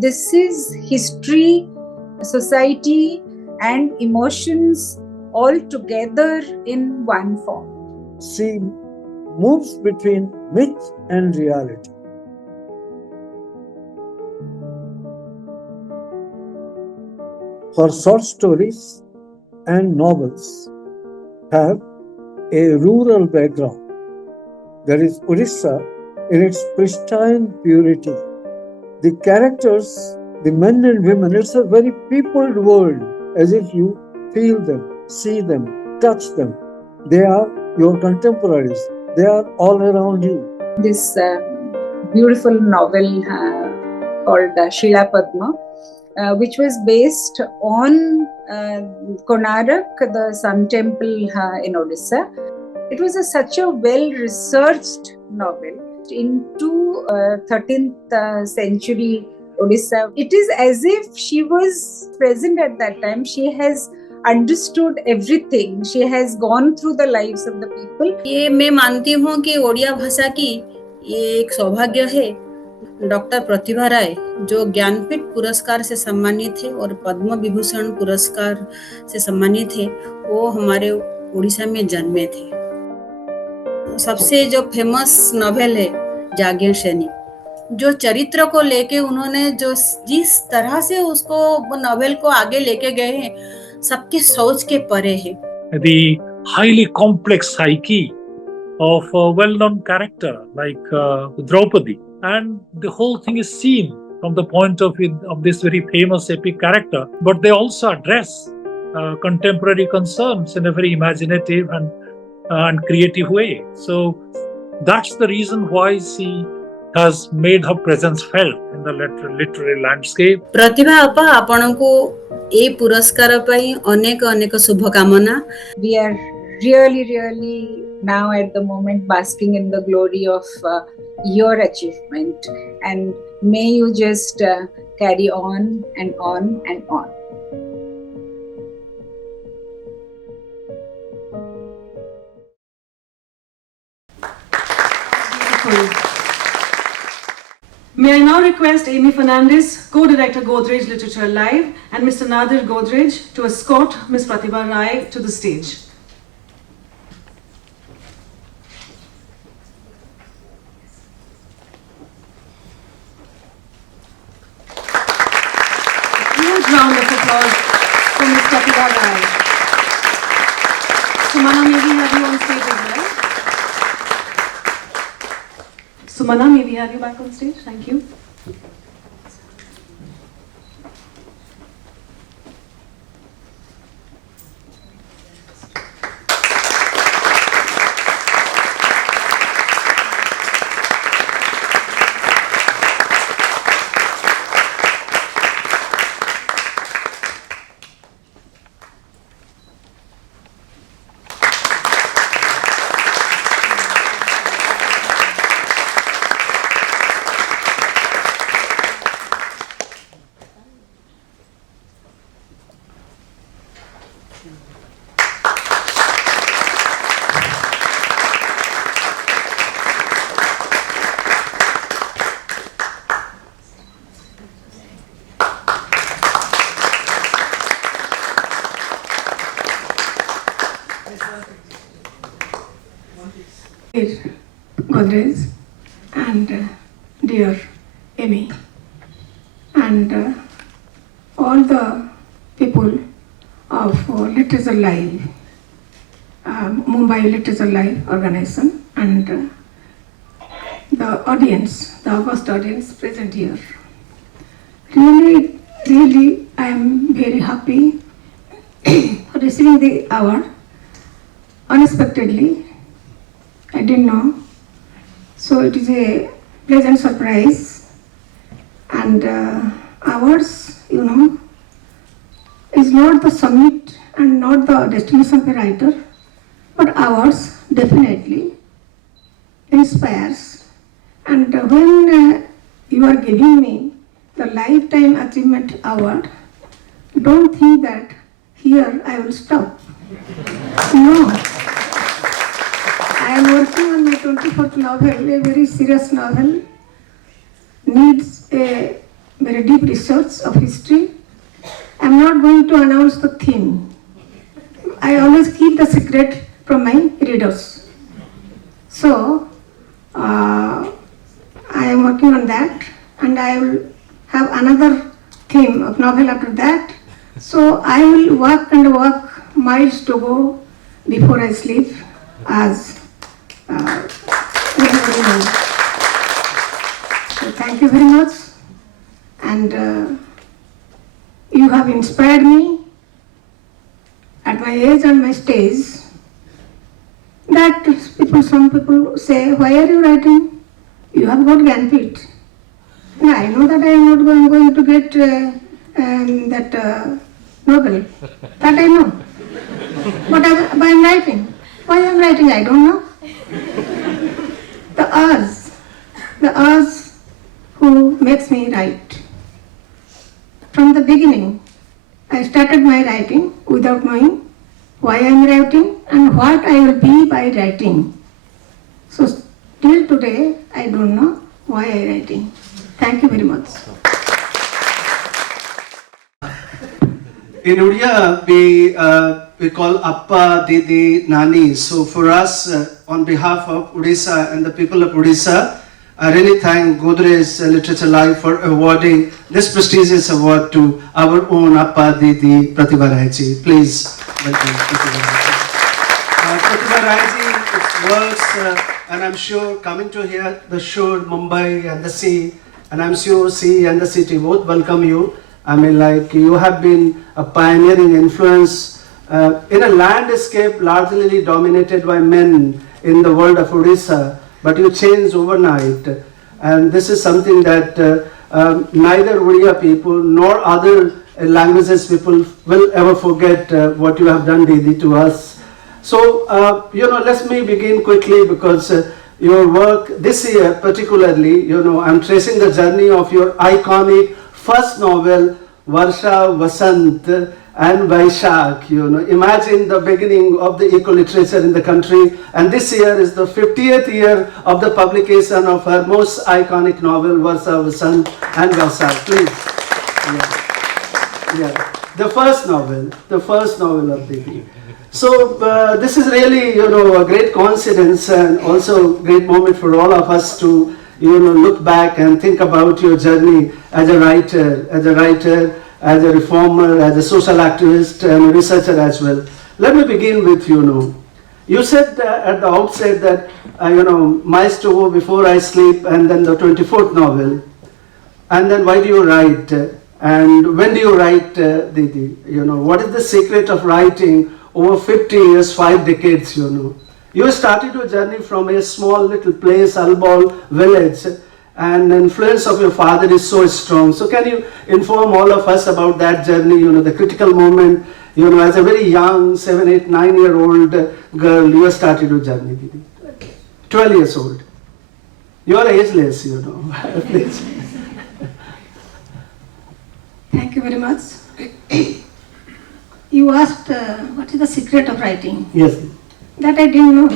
This is history, society, and emotions all together in one form. She moves between myth and reality. Her short stories and novels have a rural background. There is Odisha in its pristine purity. The characters, the men and women, it's a very peopled world, as if you feel them, see them, touch them. They are your contemporaries. They are all around you. This beautiful novel called Shila Padma, which was based on Konarak, the sun temple in Odisha. It was such a well-researched novel into 13th century Odisha. It is as if she was present at that time. She has understood everything. She has gone through the lives of the people. ये मैं मानती हूँ कि ओडिया भाषा की ये एक सौभाग्य है। डॉक्टर प्रतिभा राय जो ज्ञानपीठ पुरस्कार से सम्मानित थे और पद्म विभूषण पुरस्कार से सम्मानित थे, वो हमारे उड़ीसा में जन्मे थे। सबसे जो फेमस नॉवेल है याज्ञसेनी, जो चरित्र को लेके उन्होंने जो जिस तरह से उसको वो नॉवेल को आगे लेके गए हैं, सबके सोच के परे है। The highly complex psyche of a well-known character like Draupadi, and the whole thing is seen from the point of view of this very famous epic character. But they also address contemporary concerns in a very imaginative and creative way. So that's the reason why she has made her presence felt in the literary landscape. प्रतिभा अपा आपनको ए पुरस्कार पाई अनेक अनेक शुभकामना। We are really now at the moment basking in the glory of your achievement, and may you just carry on and on and on. May I now request Amy Fernandez, co-director Godrej Literature Live, and Mr. Nadir Godrej to escort Ms. Pratibha Ray to the stage. A huge round of applause for Ms. Pratibha Ray. Sumana, may we have you on stage as well? Sumana, may we have you back on stage? Thank you. Godrej and dear Amy and all the people of Literature Live, Mumbai Literature Live organization, and the audience, the august audience present here. Really, I am very happy for receiving the award unexpectedly. I didn't know. So it is a pleasant surprise. And ours, is not the summit and not the destination of a writer, but ours definitely inspires. And when you are giving me the Lifetime Achievement Award, don't think that here I will stop. No. I am working on my 24th novel, a very serious novel, needs a very deep research of history. I am not going to announce the theme. I always keep the secret from my readers. So, I am working on that, and I will have another theme of novel after that. So I will walk and walk miles to go before I sleep, as everybody knows. So thank you very much, and you have inspired me at my age and my stage. That some people say, why are you writing? You have got Gyanpit. Yeah, I know that I am not going to get that novel. That I know. But I am writing. Why I am writing, I don't know. The urge who makes me write. From the beginning, I started my writing without knowing why I am writing and what I will be by writing. So till today, I don't know why I am writing. Thank you very much. In Odia, we call Appa, Didi, Nani. So for us, on behalf of Odisha and the people of Odisha, I really thank Godrej Literature Live for awarding this prestigious award to our own Appa, Didi, Pratibha Ray ji. Please welcome Pratibha Ray ji. Pratibha Ray ji, works, and I'm sure coming to here, the shore, Mumbai and the sea, and I'm sure sea and the city both welcome you. I mean, like, you have been a pioneering influence in a landscape largely dominated by men in the world of Odisha, but you changed overnight. And this is something that neither Odia people nor other languages people will ever forget what you have done, Didi, to us. So, let me begin quickly because your work this year particularly, I'm tracing the journey of your iconic first novel, Varsha, Vasant and Vaishak. Imagine the beginning of the eco-literature in the country, and this year is the 50th year of the publication of her most iconic novel, Varsha, Vasant and Vaishak. Please. Yeah. The first novel of Didi. So this is really, a great coincidence and also a great moment for all of us to look back and think about your journey as a writer, as a reformer, as a social activist and a researcher as well. Let me begin with, you said at the outset that, miles to go before I sleep, and then the 24th novel. And then why do you write? And when do you write, Didi? What is the secret of writing over 50 years, 5 decades, You started your journey from a small little place, Albal village, and the influence of your father is so strong. So can you inform all of us about that journey, the critical moment, as a very young 7, 8, 9-year-old girl, you started your journey, Didi. 12 years old. You are ageless, Please. Thank you very much. You asked what is the secret of writing? Yes. That I didn't know.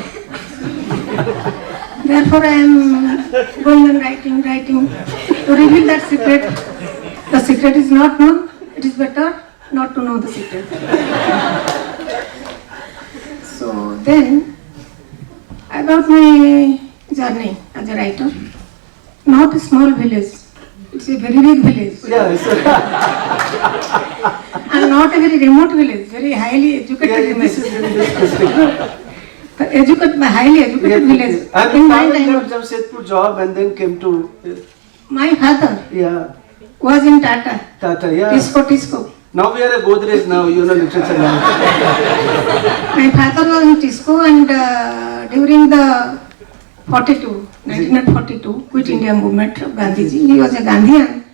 Therefore I am going on writing to reveal that secret. The secret is not known. It is better not to know the secret. So then, about my journey as a writer, not a small village. It's a very big village. Yes. And not a very remote village, very highly educated village. Highly educated village. And your father left Jamshedpur job and then came to... My father was in Tata. Yeah. Tisco. Now we are a Godrej now, literature now. My father was in Tisco, and during the 1942, Quit India movement of Gandhiji, he was a Gandhian.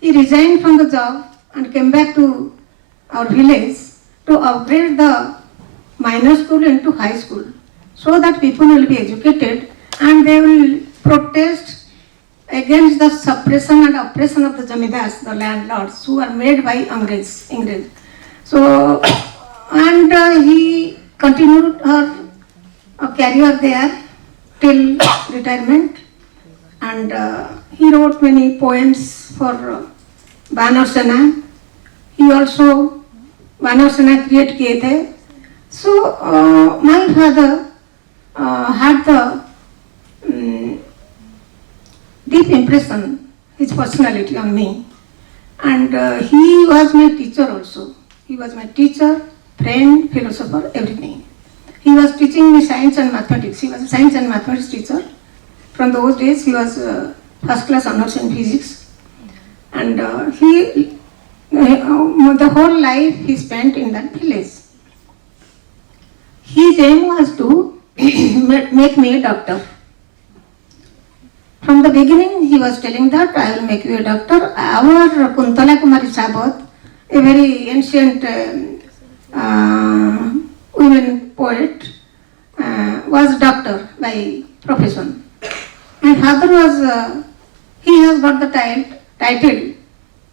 He resigned from the job and came back to our village to upgrade the minor school into high school, so that people will be educated and they will protest against the suppression and oppression of the Jamidars, the landlords, who are made by English. So, and he continued her a career there till retirement, and he wrote many poems for Banner Sena. He also Banner Sena create किए थे. So my father had the deep impression, his personality on me, and he was my teacher also. He was my teacher, friend, philosopher, everything. He was teaching me science and mathematics. He was a science and mathematics teacher. From those days, he was first class honors in physics, and the whole life he spent in that village. His aim was to make me a doctor. From the beginning, he was telling that I will make you a doctor. Our Kuntala Kumari Sabat, a very ancient women poet, was doctor by profession. My father was, he has got the title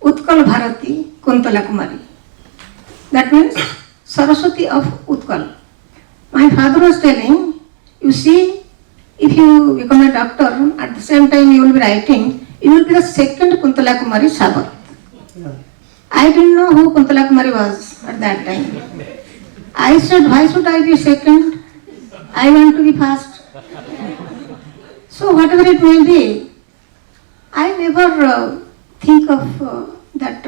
Utkal Bharati Kuntala Kumari. That means Saraswati of Utkal. My father was telling, you see, if you become a doctor, at the same time you will be writing, you will be the second Kuntala Kumari Sabat. I didn't know who Kuntala Kumari was at that time. I said, why should I be second? I want to be first. So whatever it may be, I never think of that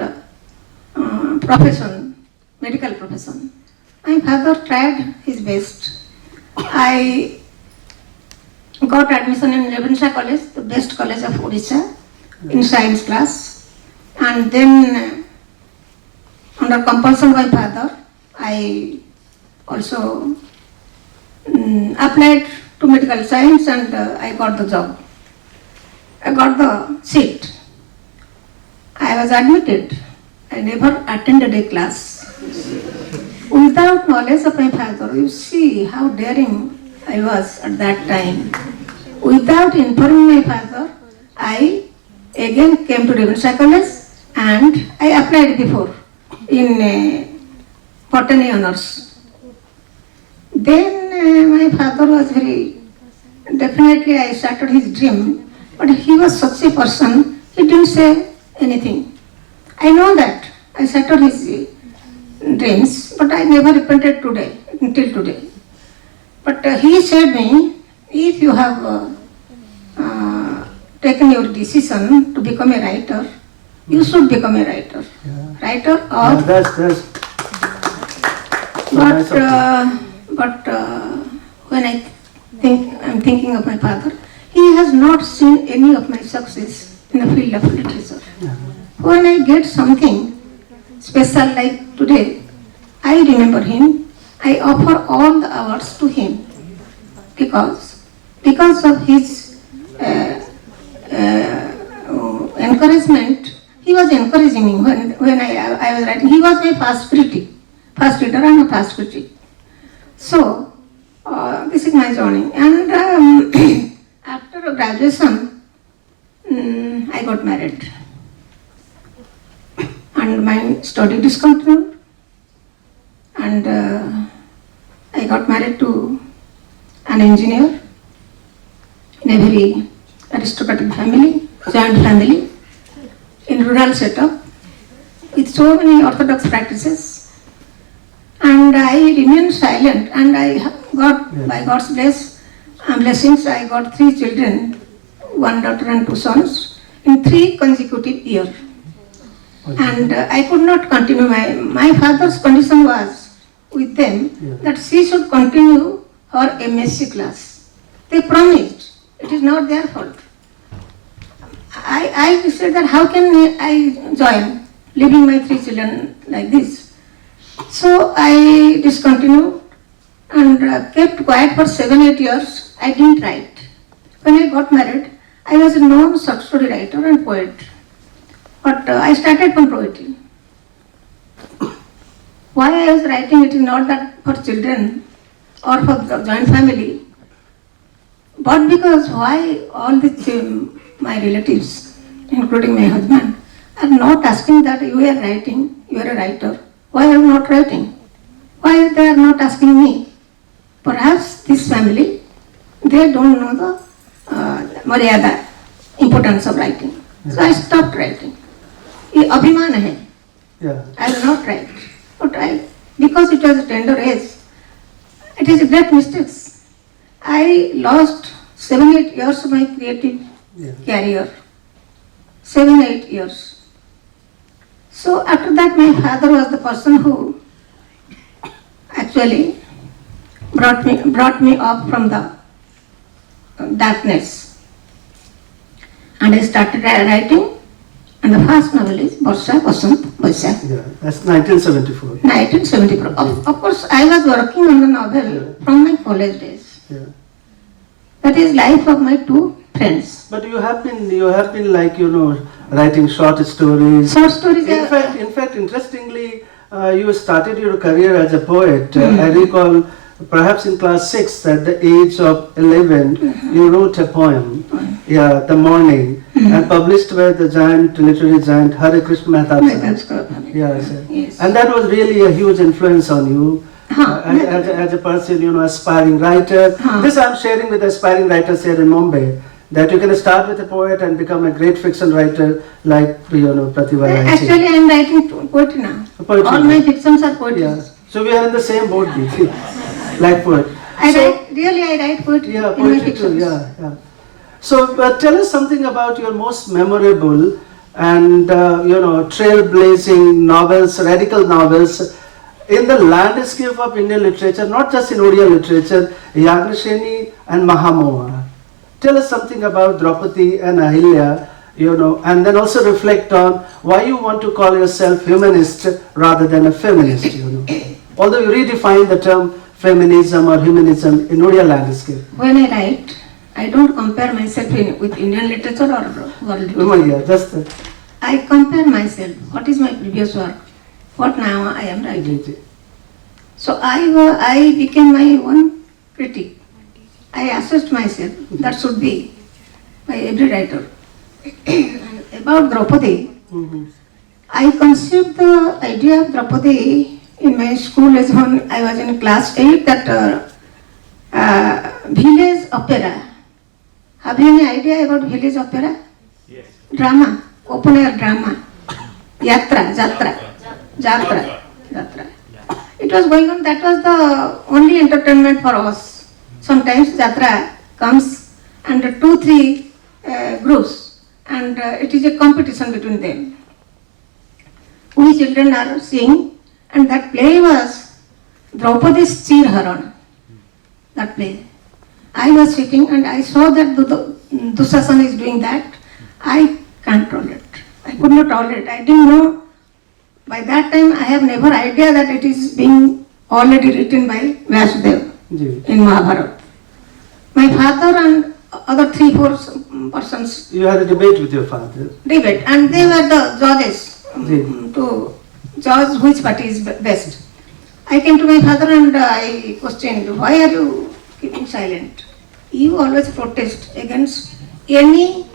profession, medical profession. My father tried his best. I got admission in Revensa College, the best college of Odisha, in science class. And then, under compulsion by father, I also applied to medical science, and I got the job. I got the seat. I was admitted. I never attended a class. Without knowledge of my father, you see how daring I was at that time. Without informing my father, I again came to Revensa College and I applied before in botany honors. Then my father was very, definitely I started his dream, but he was such a person, he didn't say anything. I know that I started his dreams, but I never repented today, until today. But he said me, if you have taken your decision to become a writer, you should become a writer. Yeah. Writer of... that's But when I'm thinking of my father, he has not seen any of my success in the field of literature. Yeah. When I get something special like today, I remember him, I offer all the awards to him because of his encouragement. He was encouraging me when I was writing. He was my first reader and a first critic. So, this is my journey. And after graduation, I got married. And my study discontinued. And I got married to an engineer in a very aristocratic family, joint family, in rural setup, with so many orthodox practices. And I remained silent, and I got, by God's blessings, I got 3 children, 1 daughter and 2 sons, in 3 consecutive years. And I could not continue. My father's condition was with them that she should continue her MSc class. They promised. It is not their fault. I said that how can I join, leaving my 3 children like this? So I discontinued and kept quiet for 7-8 years. I didn't write. When I got married, I was a known short story writer and poet. But I started from poetry. Why I was writing, it is not that for children or for the joint family, but because why all my relatives, including my husband, are not asking that you are writing, you are a writer. Why are you not writing? Why they are not asking me? perhaps this family, they don't know the maryada, importance of writing. So I stopped writing. ये अभिमान है. Yeah. I will not write. But because it was a tender age, it is a great mistake. I lost 7-8 years of my creative career. 7-8 years. So after that, my father was the person who actually brought me up from the darkness. And I started writing. And the first novel is Barsha Vasant Vaishakh. Yeah, that's 1974. 1974. Of course, I was working on the novel from my college days. Yeah. That is life of my two friends. But you have been like, writing short stories. Short stories. In fact, interestingly, you started your career as a poet. I recall, perhaps in class 6, at the age of 11, you wrote a poem, The Morning, and published by the literary giant Hare Krishna Mehta. Yes. And that was really a huge influence on you. As a person, aspiring writer. This I'm sharing with aspiring writers here in Mumbai, that you can start with a poet and become a great fiction writer like, Pratibha Ray. Actually, I am writing poetry now. Poetry. All my fictions are poetry. Yeah. So we are in the same boat, like poet. I write poetry. Yeah, in my poetry too. fictions. Yeah. So tell us something about your most memorable and trailblazing novels, radical novels in the landscape of Indian literature, not just in Odia literature, Yajnaseni and Mahabharata. Tell us something about Draupadi and Ahilya, and then also reflect on why you want to call yourself humanist rather than a feminist, Although you redefine the term feminism or humanism in Odia landscape. When I write, I don't compare myself with Indian literature or world literature. I compare myself. What is my previous work? What now I am writing? So I became my own critic. I assessed myself. That should be by every writer. And about Draupadi, I conceived the idea of Draupadi in my school as when I was in class 8, that village opera. Have you any idea about village opera? Yes. Drama, open air drama. Jatra. It was going on, that was the only entertainment for us. Sometimes Jatra comes and 2-3 groups, and it is a competition between them. We children are seeing, and that play was Draupadi's Chirharan. That play. I was sitting and I saw that Dusasana is doing that. I can't tolerate. I could not tolerate. I didn't know. By that time, I have never idea that it is being already written by Vyasudev in Mahabharata. My father and other 3-4 persons. You had a debate with your father. Debate, and they were the judges to judge which party is best. I came to my father and I questioned, why are you keeping silent? You always protest against any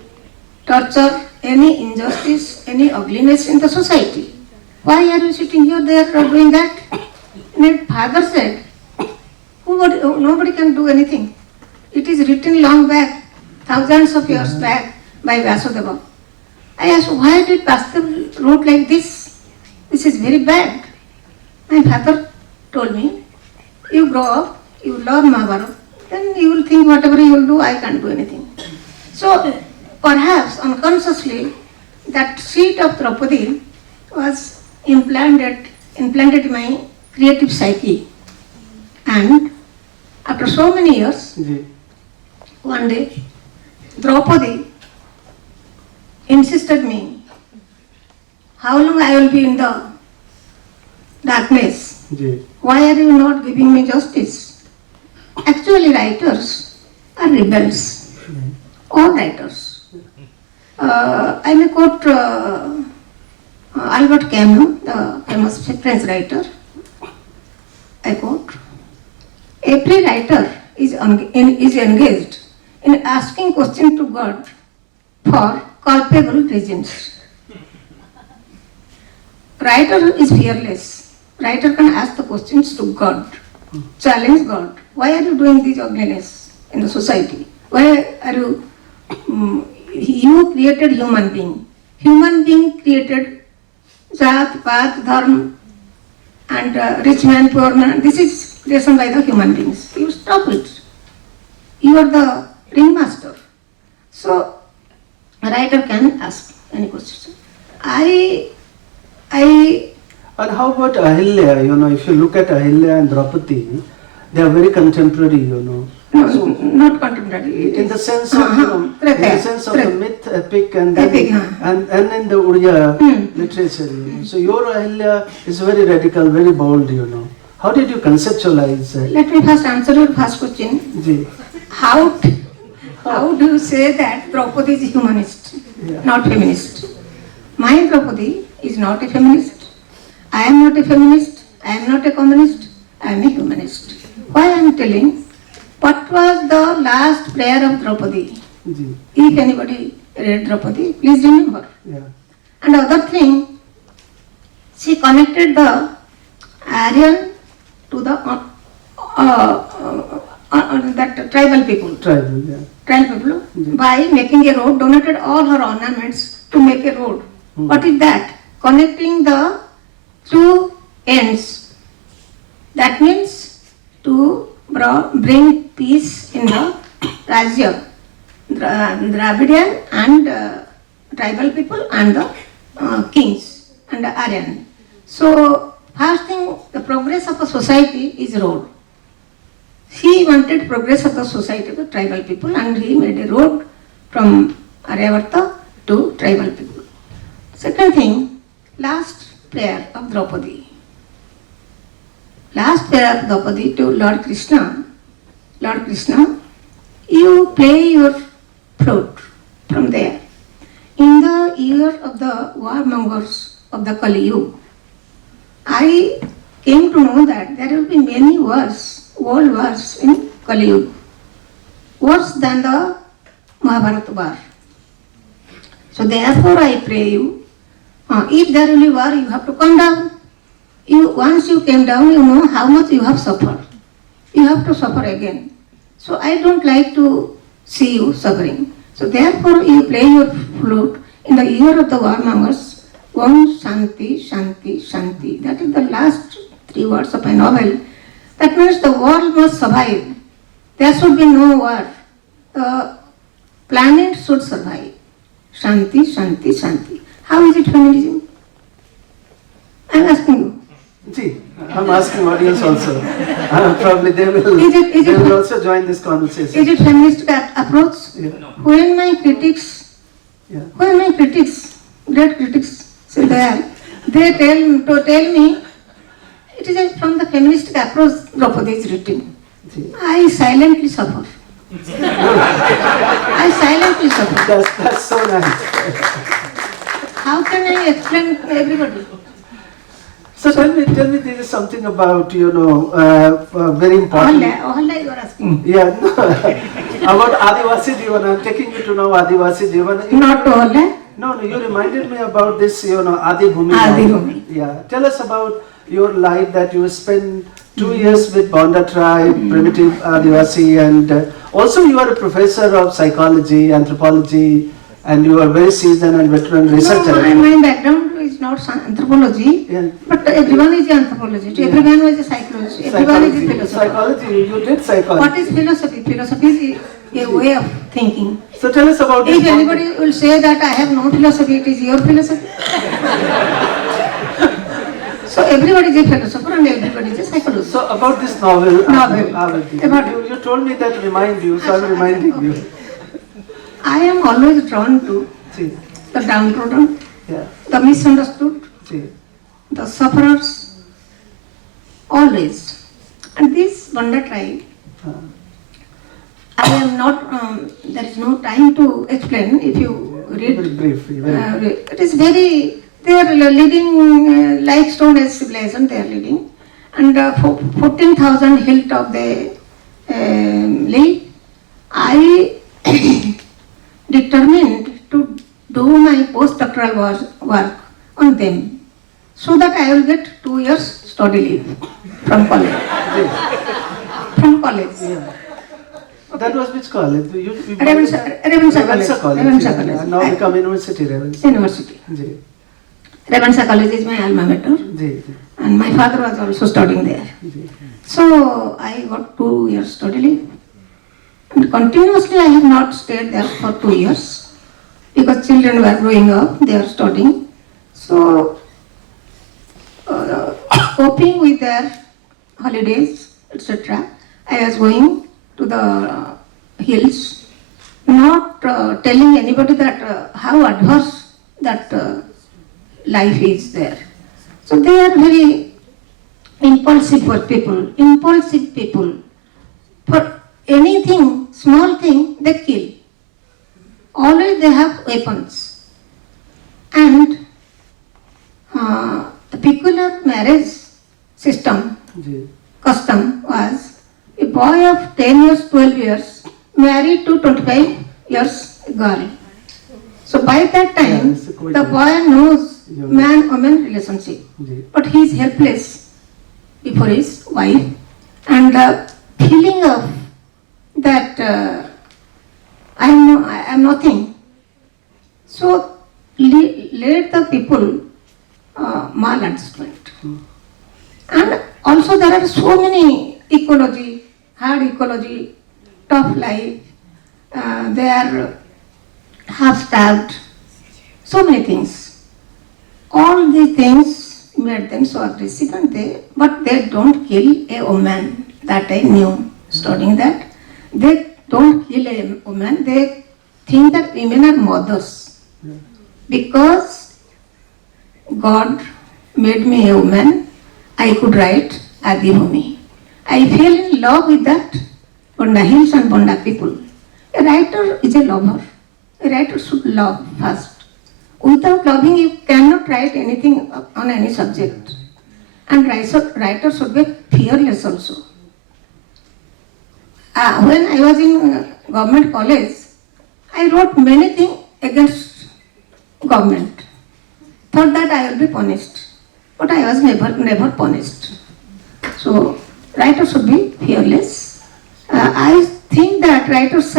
torture, any injustice, any ugliness in the society. Why are you sitting here there doing that? And my father said, nobody can do anything. It is written long back, thousands of years back by Vyasudeva. I asked, why did Vyasudeva wrote like this? This is very bad. My father told me, you grow up, you learn Mahabharata, then you will think whatever you will do, I can't do anything. So perhaps unconsciously, that seed of Draupadi was implanted in my creative psyche. And after so many years, one day, Draupadi insisted me, how long I will be in the darkness? Why are you not giving me justice? Actually, writers are rebels. All writers. I may quote Albert Camus, the famous French writer. I quote, every writer is engaged in asking questions to God for culpable reasons. Writer is fearless. Writer can ask the questions to God challenge God. Why are you doing this ugliness in the society? Why are you, you created human being. Human being created Jat, Path, Dharma, and rich man, poor man. This is creation by the human beings. You stop it. You are the ringmaster. So, a writer can ask any question. And how about Ahilya? If you look at Ahilya and Draupadi, they are very contemporary, No, not contemporary. In the sense of, in the sense of the myth, epic, and then, and in the Odia literature. So your Ahilya is very radical, very bold. How did you conceptualize it? Let me first answer your first question. Ji. How do you say that Draupadi is humanist, not feminist? My Draupadi is not a feminist. I am not a feminist. I am not a communist. I am a humanist. Why I am telling? What was the last prayer of Draupadi? Ji. If anybody read Draupadi, please remember. Yeah. And other thing, she connected the Aryan to the that tribal people. Tribal people by making a road, donated all her ornaments to make a road. What is that? Connecting the two ends. That means to bring peace in the Rajya, Dravidian and tribal people and the kings and the Aryan. So first thing, the progress of a society is road. He wanted progress of the society, the tribal people, and he made a road from Aryavarta to tribal people. Second thing, last prayer of Draupadi. Last prayer of Draupadi to Lord Krishna. Lord Krishna, you play your flute from there. In the year of the warmongers of the Kali Yuga, I came to know that there will be many wars, world wars in Kali Yuga, worse than the Mahabharata war. So therefore I pray you, if there will be war, you have to come down. Once you came down, you know how much you have suffered. You have to suffer again. So I don't like to see you suffering. So therefore you play your flute in the year of the warmongers. Om Shanti, Shanti, Shanti. That is the last 3 words of a novel. That means the world must survive. There should be no war. The planet should survive. Shanti, Shanti, Shanti. How is it feminism? I am asking you. See, I am asking audience also. Probably they will also join this conversation. Is it feminist approach? Yeah. When my critics, great critics, say they tell me, it is from the feminist approach Draupadi is written. I silently suffer. I silently suffer. That's so nice. How can I explain to everybody? So tell me, there is something about, very important. Ahalla you are asking. Yeah, no. About Adivasi Jivana. I'm taking you to know Adivasi Jivana. Not Ahalla. No, you reminded me about this, Adi Bhumi. Adi Bhumi. Yeah. Tell us about your life that you spent 2 years with Bonda tribe, primitive Adivasi, and also you are a professor of psychology, anthropology, and you are very seasoned and veteran researcher. No, my background is not anthropology, but everyone is anthropology. Everyone is a psychologist. Everyone is a philosopher. Psychology, you did psychology. What is philosophy? Philosophy is a way of thinking. So tell us about If anybody will say that I have no philosophy, it is your philosophy. So everybody is a philosopher and everybody is a psychologist. So about this novel. You told me that remind you, so I'm reminding you. I am always drawn to the downtrodden, the misunderstood, the sufferers, always. And this Bonda tribe, I am not, there is no time to explain. If you read, it is very, they are leading like Stone Age civilization, they are leading. And 14,000 hilltop they lead. I determined to do my postdoctoral work on them. so that I will get 2 years study leave from college. From college. Yeah. That was which college? Revensa College. Yeah. And now become University Revensa. University. Ji. Revensa College is my alma mater. Ji. And my father was also studying there. Ji. So I got 2 years study leave. And continuously I have not stayed there for 2 years because children were growing up, they are studying. So coping with their holidays, etc., I was going to the hills, not telling anybody that how adverse that life is there. So they are very impulsive people. For anything, small thing, they kill. Always they have weapons. And the peculiar marriage system, custom was a boy of 10 years, 12 years, married to 25 years girl. So by that time, the boy knows man-woman relationship, but he is helpless before his wife, and the feeling of that I am nothing. So let the people maladjustment. And also there are so many ecology, hard ecology, tough life, they are half-starved, so many things. All these things made them so aggressive, but they don't kill a woman. That I knew, studying that. They don't kill a woman, they think that women are mothers. Because God made me a woman, I could write Adibhumi. I fell in love with that Bonda hills and Bonda people. A writer is a lover. A writer should love first. Without loving, you cannot write anything on any subject. And writer should be fearless also. When I was in government college, I wrote many things against government. Thought that I will be punished. But I was never punished. So, writer should be fearless. I think that writers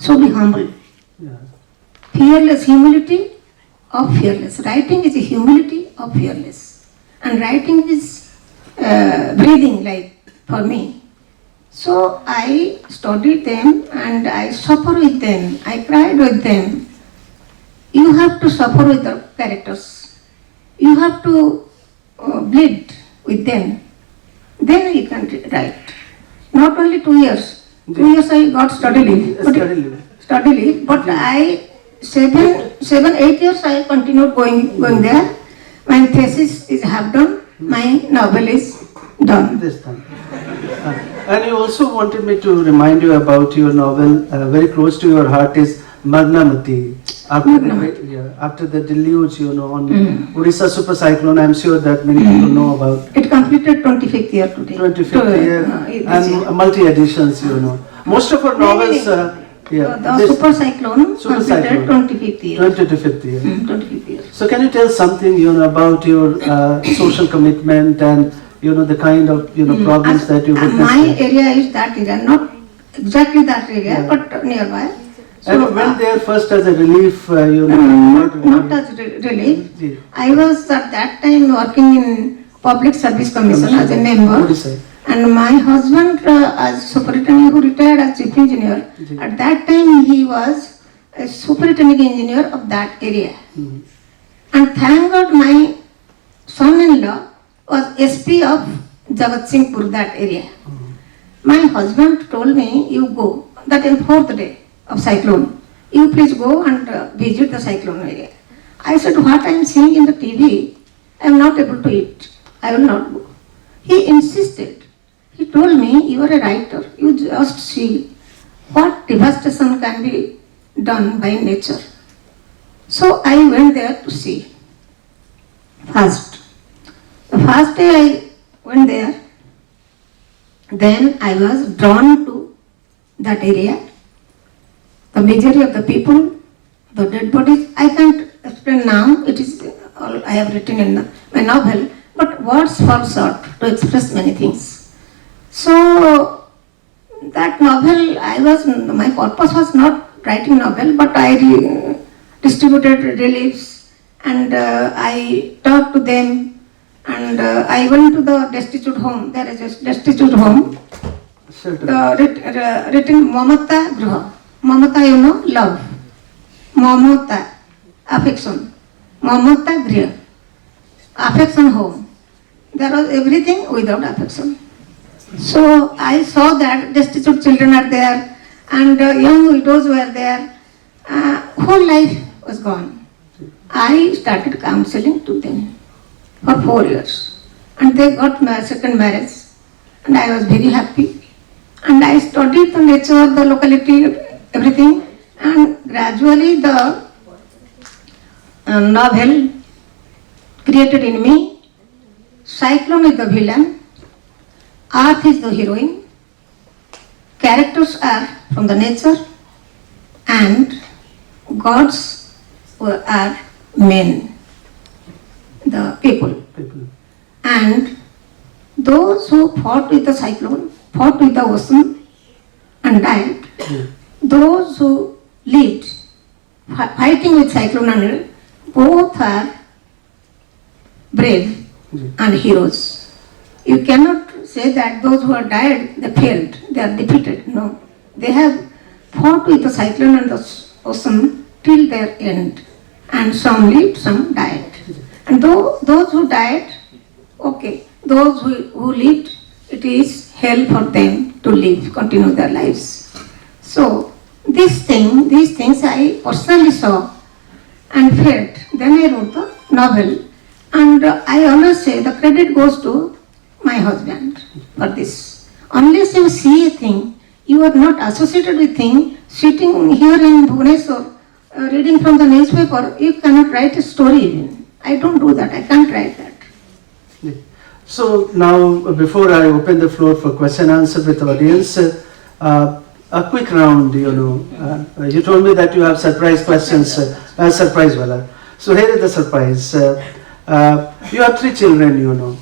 should be humble. Fearless, humility of fearless. Writing is a humility of fearless. And writing is breathing, like for me. So I studied them and I suffer with them. I cried with them. You have to suffer with the characters. You have to bleed with them. Then you can write. Not only 2 years. 2 years I got study leave. Study leave. But I 7-8 years I continued going there. My thesis is half done. My novel is done. This time. And you also wanted me to remind you about your novel, very close to your heart, is Magnum. After the deluge, on Odisha super cyclone, I'm sure that many people know about. It completed 25th year today. 25th year and multi-editions, Most of our novels, the super cyclone completed 25th year. 25th year. 25th year. So can you tell something, about your social commitment and, the kind of, problems that you witnessed? My area is that area, not exactly that area, but nearby. So, and went there first as a relief, not as relief. I was at that time working in Public Service Commission as a member. And my husband, as superintendent, who retired as chief engineer, at that time he was a superintendent engineer of that area. And thank God my son-in-law was SP of Jagat Singhpur, that area. My husband told me, you go, that is 4th day of cyclone. You please go and visit the cyclone area. I said, what I am seeing in the TV, I am not able to eat. I will not go. He insisted. He told me, you are a writer. You just see what devastation can be done by nature. So I went there to see. First. The first day I went there, then I was drawn to that area. The misery of the people, the dead bodies, I can't explain now. It is all I have written in my novel, but words fall short to express many things. So that novel, my purpose was not writing novel, but I distributed reliefs and I talked to them, and I went to the destitute home. There is a destitute home. Written Mamata Griha. Mamata, you know, love. Mamata, affection. Mamata Griha. Affection home. There was everything without affection. So I saw that destitute children are there, and young widows were there. Whole life was gone. I started counseling to them for 4 years, and they got my second marriage, and I was very happy. And I studied the nature of the locality, everything, and gradually the novel created in me. Cyclone is the villain, Earth is the heroine, characters are from the nature, and gods are men, the people. And those who fought with the cyclone, fought with the ocean and died, those who lived fighting with cyclone and both are brave and heroes. You cannot say that those who have died, they failed, they are defeated. No, they have fought with the cyclone and the ocean till their end, and some lived, some died. And those who died, okay, those who lived, it is hell for them to live, continue their lives. So these things I personally saw and felt. Then I wrote the novel, and I always say the credit goes to my husband for this. Unless you see a thing, you are not associated with thing, sitting here in Bhubaneswar, reading from the newspaper, you cannot write a story even. I don't do that, I can't write that. Yeah. So now, before I open the floor for question and answer with the audience, a quick round, you know. You told me that you have surprise questions, surprise wala. So here is the surprise. You have 3 children, you know.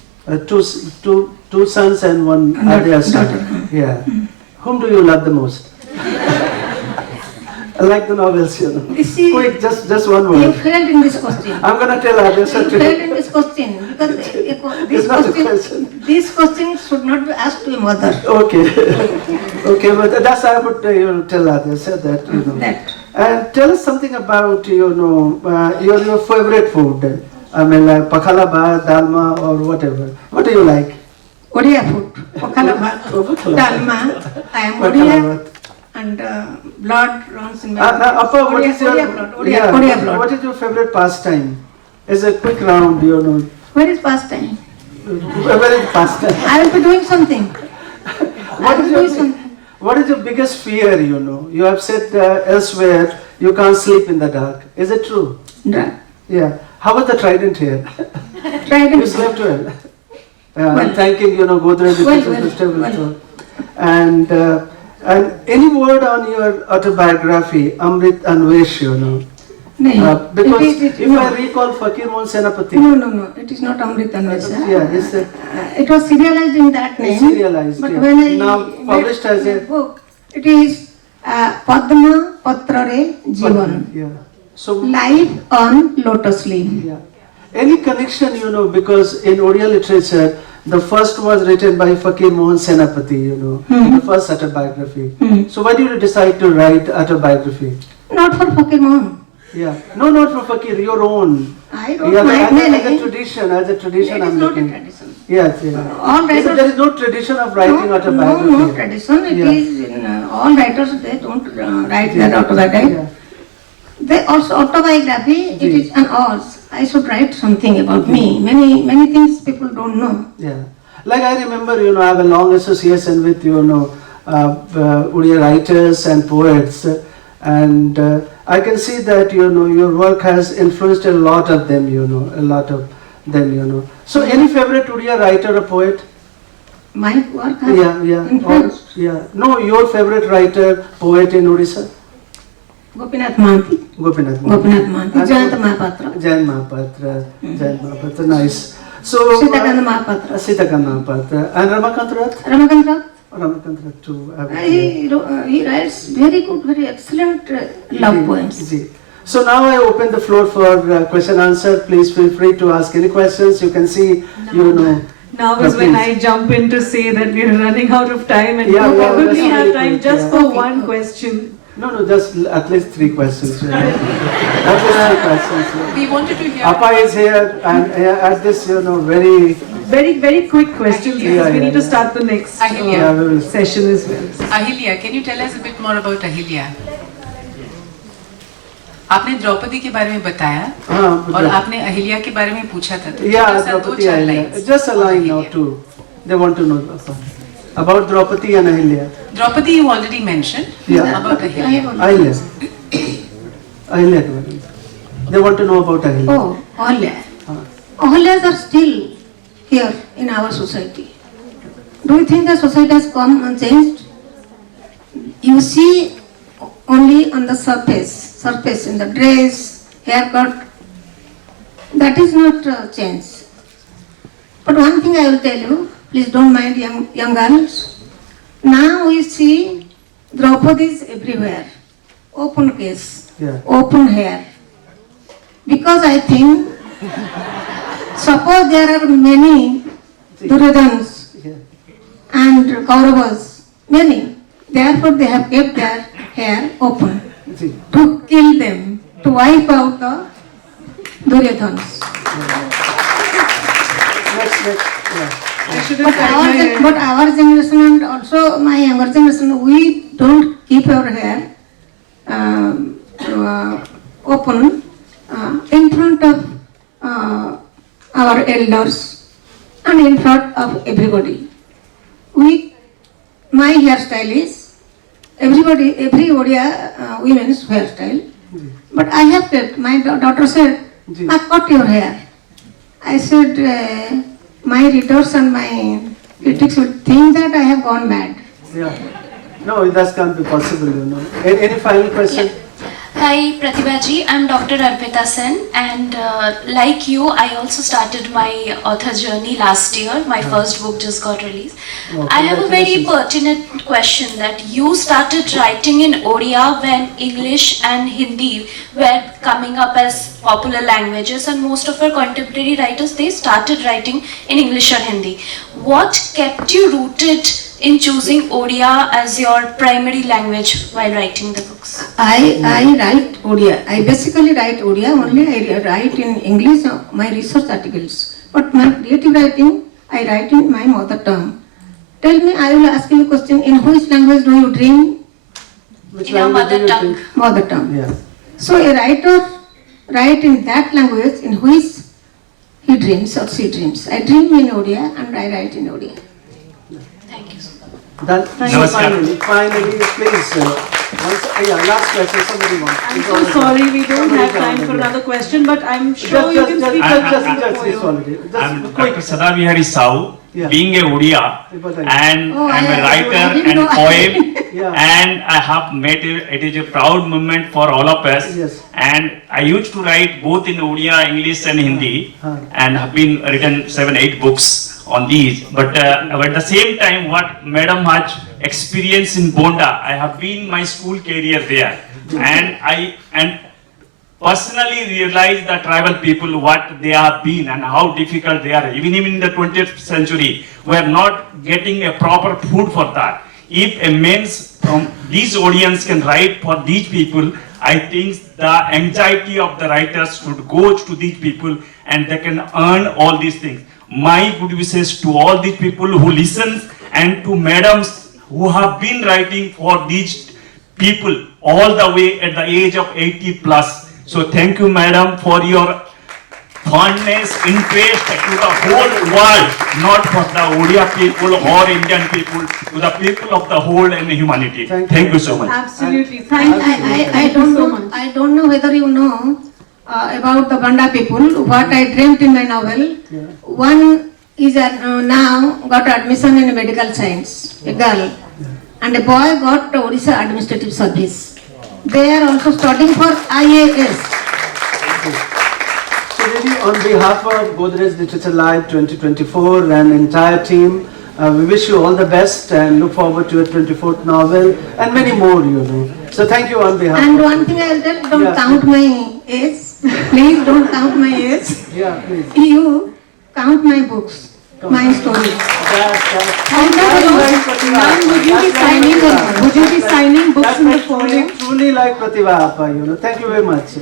Two sons and one daughter. Yeah. Whom do you love the most? I like the novels, you know. You see, quick, just one word. You failed in this question. I'm going to tell others. You failed in this question because this question should not be asked to a mother. Okay. Okay, but that's I would tell others that, you know. That. And tell us something about, you know, your favorite food. I mean, like pakhala bhat, dalma, or whatever. What do you like? Odia food. Pakhala bhat, dalma. I am Odia. And blood runs in my Appa, what is your Odia blood. What is your favorite pastime? As a quick round, you know. Where is pastime? Where is pastime? I will be doing something. What is your biggest fear, you know? You have said elsewhere you can't sleep in the dark. Is it true? No. Yeah. How was the trident here? Trident. You slept well. I'm thanking, you know, Godrej Well. And any word on your autobiography, Amrit Anvesh, you know? No. Because if I recall Fakir Mohan Senapati. No. It is not Amrit Anvesh. Yeah, it's it was serialized in that name. Serialized, but yeah. when I Now published as a book, it is Padma Patrare Jivan. Yeah. So Life on lotus leaf. yeah. Any connection, you know, because in Odia literature, the first was written by Fakir Mohan Senapati, you know, the first autobiography. So why did you decide to write autobiography? Not for Fakir Mohan. Yeah. No, not for Fakir, your own. I wrote my as a tradition, It is I'm not looking. a tradition. Yes, yeah. All writers, So there is no tradition of writing autobiography. No tradition. It is in all writers, they don't write their autobiography. Yeah. They also autobiography, it is an ours. I should write something about me. Many things people don't know. Yeah. Like I remember, you know, I have a long association with, you know, Odia writers and poets. And I can see that, you know, your work has influenced a lot of them, you know. So any favorite Odia writer or poet? My work has Yeah. influenced. No, your favorite writer, poet in Odisha? Gopinath Mahanti. Gopinath Gopinath Mahanti. Jayant Mahapatra. Jayant Mahapatra, nice. So, Sitakanta Mahapatra. Sitakanta Mahapatra. And Ramakant Rath? Ramakant Rath. Ramakant Rath too. He writes very good, very excellent love poems. So now I open the floor for question answer. Please feel free to ask any questions. You can see, Now is when I jump in to say that we are running out of time and we probably have time just for one question. No, just at least 3 questions. At least 3 questions. We wanted to hear. Appa is here and at this, Very quick questions because we need to start the next session as well. Ahilya, can you tell us a bit more about Ahilya? आपने द्रौपदी के बारे में बताया और आपने अहिल्या के बारे में पूछा था तो Draupadi Ahilya. Just a line or two. They want to know about Draupadi and Ahilya. Draupadi you already mentioned. About Ahilya. Ahilya. They want to know about Ahilya. Oh, Ahilya. Ahilyas are still here in our society. Do you think the society has come and changed? You see only on the surface in the dress, haircut. That is not change. But one thing I will tell you, please don't mind young girls. Now we see Draupadi's everywhere. Open case, open hair. Because I think, suppose there are many Duryodhanas and Kauravas, many. Therefore they have kept their hair open to kill them, to wipe out the Duryodhanas. But our generation and also my younger generation, we don't keep our hair open in front of our elders and in front of everybody. My hairstyle is every Odia women's hairstyle. But I have kept. My daughter said, "I cut your hair." I said, my readers and my critics would think that I have gone mad. No, that can't be possible, Any final question? Hi Pratibha ji, I'm Dr. Arpita Sen and like you, I also started my author journey last year. My first book just got released. I have a very pertinent question that you started writing in Odia when English and Hindi were coming up as popular languages and most of our contemporary writers, they started writing in English or Hindi. What kept you rooted in choosing Odia as your primary language while writing the books? I write Odia. I basically write Odia, only I write in English my research articles. But my creative writing, I write in my mother tongue. Tell me, I will ask you a question, in which language do you dream? In your mother tongue. Mother tongue. Yeah. So a writer write in that language in which he dreams or she dreams. I dream in Odia and I write in Odia. Thank you so much. Finally, please. Last question. Somebody wants. I'm so sorry, we don't have time for another question, but I'm sure you can speak I'm Dr. Sadavihari Sau, being a Odia, and I'm a writer and poem, and I have made it is a proud moment for all of us. Yes. And I used to write both in Odia, English, and Hindi, and have been written 7-8 books on these, but at the same time what Madam has experienced in Bonda, I have been my school career there, and I personally realized the tribal people what they have been and how difficult they are. Even in the 20th century, we are not getting a proper food for that. If a man from these audience can write for these people, I think the anxiety of the writers should go to these people and they can earn all these things. My good wishes to all these people who listen and to madams who have been writing for these people all the way at the age of 80 plus. So thank you, madam, for your fondness, interest to the whole world, not for the Odia people or Indian people, to the people of the whole and humanity. Thank you so much. Absolutely. Thank you. I don't know whether you know about the Banda people, what I dreamt in my novel. One is now got admission in medical science, a girl, and a boy got Odisha administrative service. they are also studying for IAS. So really, on behalf of Godrej Literature Live 2024 and entire team, we wish you all the best and look forward to your 24th novel and many more, you know. So thank you on behalf. And one thing I'll tell, don't count my age. Please don't count my age. Yeah, please. You count my books, my stories. And ma'am, would you be signing books in the forum? Truly like Pratibha Appa, you know. Thank you very much.